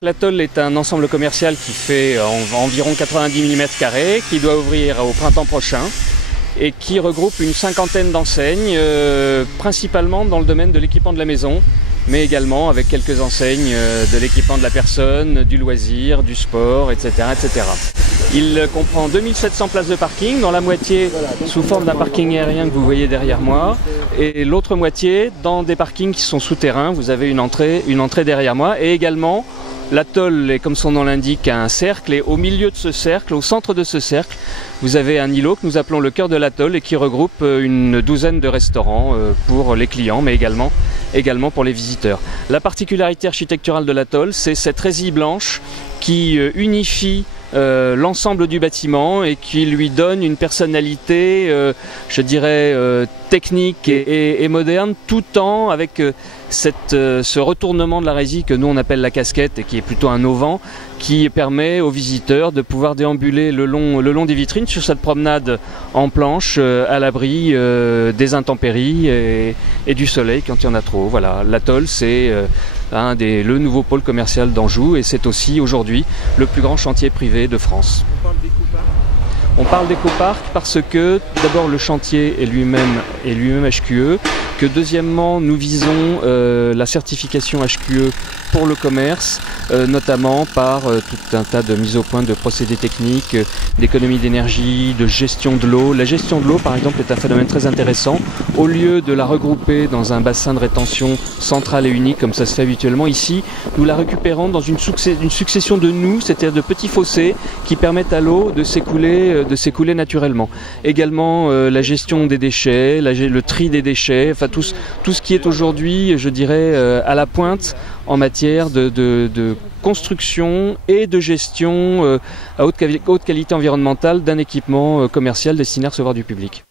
L'atoll est un ensemble commercial qui fait environ 90 000 m², qui doit ouvrir au printemps prochain et qui regroupe une cinquantaine d'enseignes, principalement dans le domaine de l'équipement de la maison, mais également avec quelques enseignes de l'équipement de la personne, du loisir, du sport, etc. etc. Il comprend 2700 places de parking, dont la moitié sous forme d'un parking aérien que vous voyez derrière moi, et l'autre moitié dans des parkings qui sont souterrains. Vous avez une entrée derrière moi, et également l'atoll est, comme son nom l'indique, un cercle, et au milieu de ce cercle, au centre de ce cercle, vous avez un îlot que nous appelons le cœur de l'atoll et qui regroupe une douzaine de restaurants pour les clients, mais également pour les visiteurs. La particularité architecturale de l'atoll, c'est cette résille blanche qui unifie l'ensemble du bâtiment et qui lui donne une personnalité, je dirais, technique et moderne, tout en avec ce retournement de la résille que nous on appelle la casquette et qui est plutôt un auvent, qui permet aux visiteurs de pouvoir déambuler le long des vitrines sur cette promenade en planche à l'abri des intempéries et du soleil quand il y en a trop. Voilà, l'atoll c'est le nouveau pôle commercial d'Anjou et c'est aussi aujourd'hui le plus grand chantier privé de France. On parle d'éco-parc parce que d'abord le chantier est lui-même HQE, que deuxièmement nous visons la certification HQE pour le commerce, notamment par tout un tas de mises au point de procédés techniques, d'économie d'énergie, de gestion de l'eau. La gestion de l'eau par exemple est un phénomène très intéressant. Au lieu de la regrouper dans un bassin de rétention central et unique comme ça se fait habituellement, ici nous la récupérons dans une succession de nœuds, c'est-à-dire de petits fossés qui permettent à l'eau de s'écouler naturellement. Également la gestion des déchets, le tri des déchets, enfin tout ce qui est aujourd'hui, je dirais, à la pointe en matière de construction et de gestion à haute qualité environnementale d'un équipement commercial destiné à recevoir du public.